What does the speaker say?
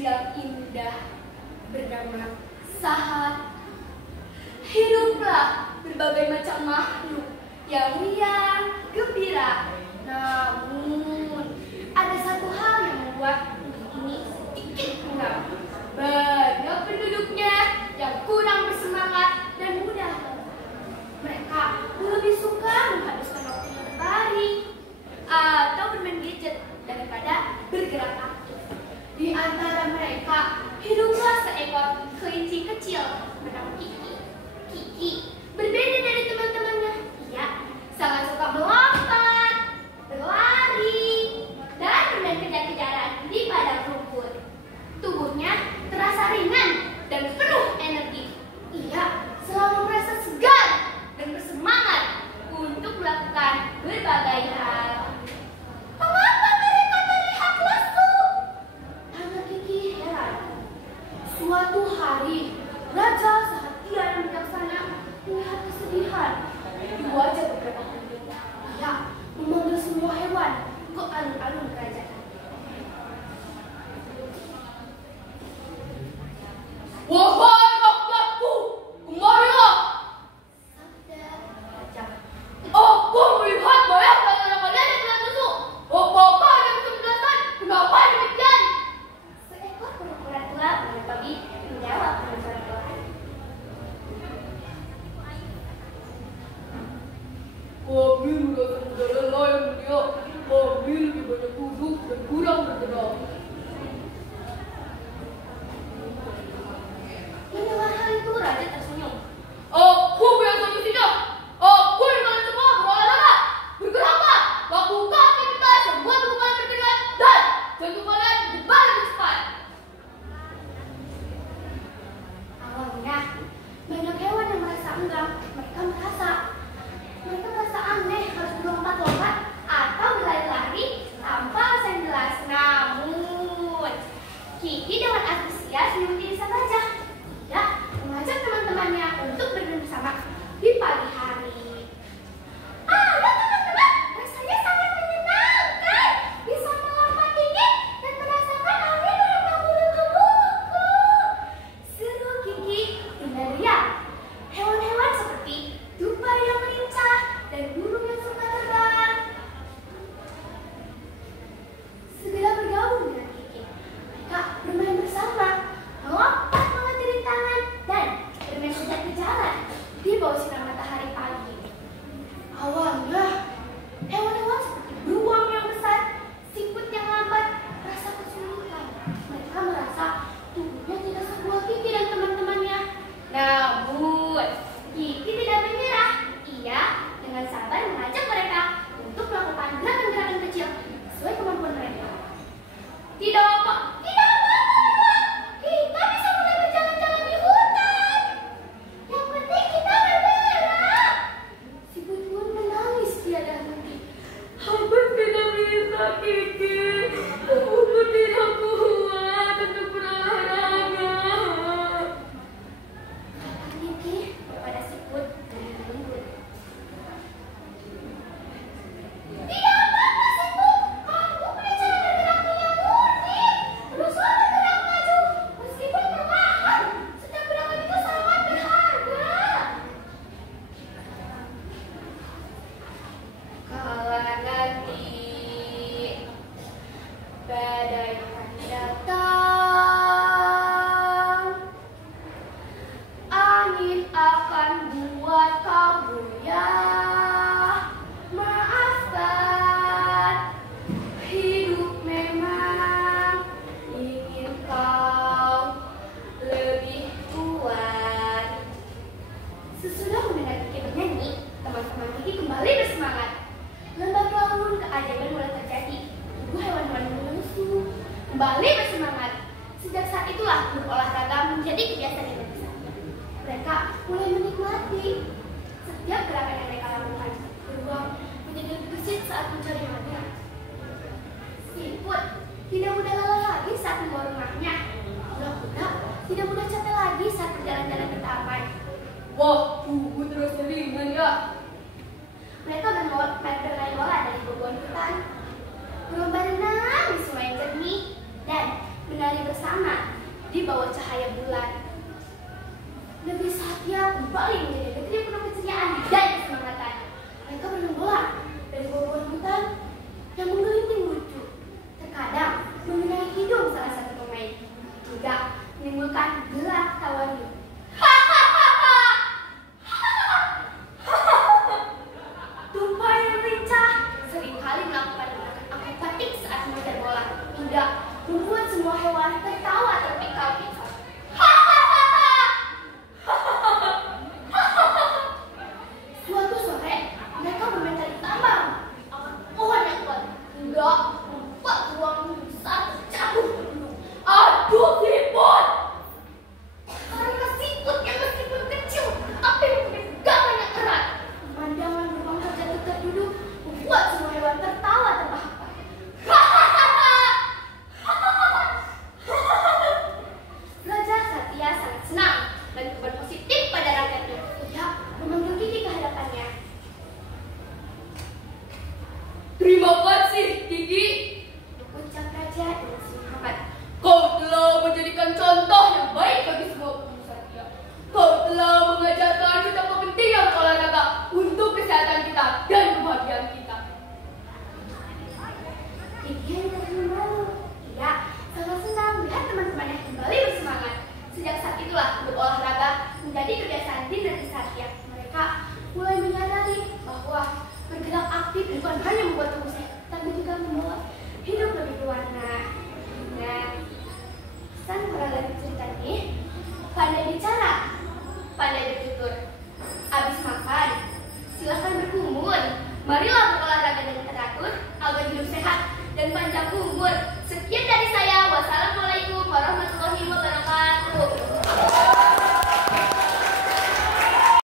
yang indah bernama Sahat. Hiduplah berbagai macam makhluk yang riang, gembira. Namun, ada satu hal yang membuat ini sedikit muram. Banyak penduduknya yang kurang bersemangat dan mudah. Mereka lebih suka menghabiskan waktunya berbaring atau bermain gadget daripada bergerak aktif. Di antara mereka, hiduplah seekor kelinci kecil bernama Kiki. Kiki berbeda dari teman-temannya. Ia sangat suka melompat, berlari, dan bermain kejar-kejaran di padang rumput. Tubuhnya terasa ringan dan penuh energi. Ia selalu merasa segar dan bersemangat untuk melakukan berbagai hal. Mengapa mereka terlihat lesu? Tanya Kiki heran. Suatu hari, Raja Sahatia dan bijaksana melihat kesedihan di wajah beberapa penduduk. Ia memanggil semua hewan ke alun-alun kerajaan. Wahai rakyatku, kemarilah! Sabda Raja. Aku melihat banyak antara kalian yang telah masuk. Apakah ada kecerdasan? Kenapa demikian? Seekor kura-kura tua menjawab dengan suara perlahan. Kami merasa mudah lelah yang mulia. Kami lebih banyak duduk dan kurang bergerak. Mendengar hal itu, Raja tersenyum. Aku punya solusinya. Aku yang kalian semua berolahraga. Bergeraklah, lakukan aktivitas yang membuat tubuh kalian berkeringat dan jantung kalian berdebar lebih cepat. Awalnya, banyak hewan yang merasa enggan. Mereka merasa aneh harus berlompat-lompat atau berlari-lari tanpa alasan jelas. Namun, Kiki dengan antusias mengikuti sang raja. Ia mengajak teman-temannya untuk bermain bersama di pagi hari. Ayo teman-teman, rasanya sangat menyenangkan. Bisa melompat tinggi dan merasakan angin merebak bulu tubuhku. Seru Kiki dengan riang. Hewan-hewan seperti tupai yang melincah dan burung yang suka terbang segera bergabung dengan Kiki. Mereka bermain bersama, melompat mengejar rintangan dan bermain kejar-kejaran di bawah sinar matahari pagi. Awalnya, hewan-hewan seperti beruang yang besar, siput yang lambat, merasa kesulitan. Mereka merasa tubuhnya tidak sekuat Kiki dan teman-temannya. Namun, Kiki tidak menyerah. Ia dengan sabar mengajak mereka untuk melakukan gerakan-gerakan kecil sesuai kemampuan mereka. Tidak apa-apa, Tuan. Kita bisa mulai berjalan-jalan di hutan. Yang penting kita bergerak. Si Bun menangis tiada henti. Aku tidak bisa, Kiki. Tubuhku tidak kuat untuk berolahraga. Kata Kiki kepada si Bun dengan lembut. Tidak apa-apa, si Bun. Kamu punya cara bergeraknya yang unik. Teruslah bergerak maju. Meskipun perlahan, setiap gerakan itu sangat berharga. Kala nanti badai akan datang, angin akan buat kau goyah. Maafkan, hidup memang ingin kau lebih kuat. Sesudah mendengar Kiki bernyanyi, teman-teman Kiki kembali bersemangat. Lambat laun keajaiban mulai terjadi. Tubuh hewan-hewan menyusu kembali bersemangat. Sejak saat itulah berolahraga menjadi kebiasaan yang biasa. Mereka mulai menikmati setiap gerakan yang mereka lakukan. Beruang menjadi lebih gesit saat mencari makan. Siput tidak mudah lelah lagi saat membawa rumahnya. Kuda-kuda tidak mudah capek lagi saat berjalan-jalan di taman. Wah, tubuh terasa ringan ya. Mereka bermain bola dari bebatuan hutan, berlomba renang di sungai jernih, dan menari bersama di bawah cahaya bulan. Negeri Satya kembali menjadi negeri yang penuh keceriaan dan kesemangatan. Mereka berenang bola dari bawah hutan yang menggelinding lucu, terkadang mengenai hidung salah satu pemain, hingga menimbulkan gelak tawanya. Tupai yang lincah seringkali melakukan gerakan akrobatik saat mengejar bola, hingga membuat semua hewan tertawa terpikau-pikau. Suatu sore, mereka bermain tarik tambang akan pohon yang kuat, hingga membuat ruang besar terjatuh ke gunung. Aduh, ribut! Karena sikut yang meskipun kecil, tapi mempunyai pegangan yang erat. Pemandangan lubang terjatuh terduduk membuat semua hewan tertawa terbahak-bahak. Raja Satya sangat senang dan beban positif pada rakyatnya. Ia memanggil Kiki ke hadapannya. Terima kasih, Kiki, Ucap raja dengan semangat. kau telah menjadikan contoh yang baik bagi semua penduduk Satya. Kau telah mengajarkan betapa pentingnya olahraga untuk kesehatan kita dan kebahagiaan kita. Kiki hanya tersenyum malu. Ia sangat senang melihat teman-temannya kembali bersemangat. Sejak saat itulah berolahraga menjadi kebiasaan di negeri Satya. Mereka mulai menyadari bahwa bergerak aktif bukan hanya membuat tubuh sehat, tapi juga membawa hidup lebih berwarna. Nah, pesan moral dari cerita ini, pandai bicara, pandai bertutur. Abis makan, silahkan berkumur. Marilah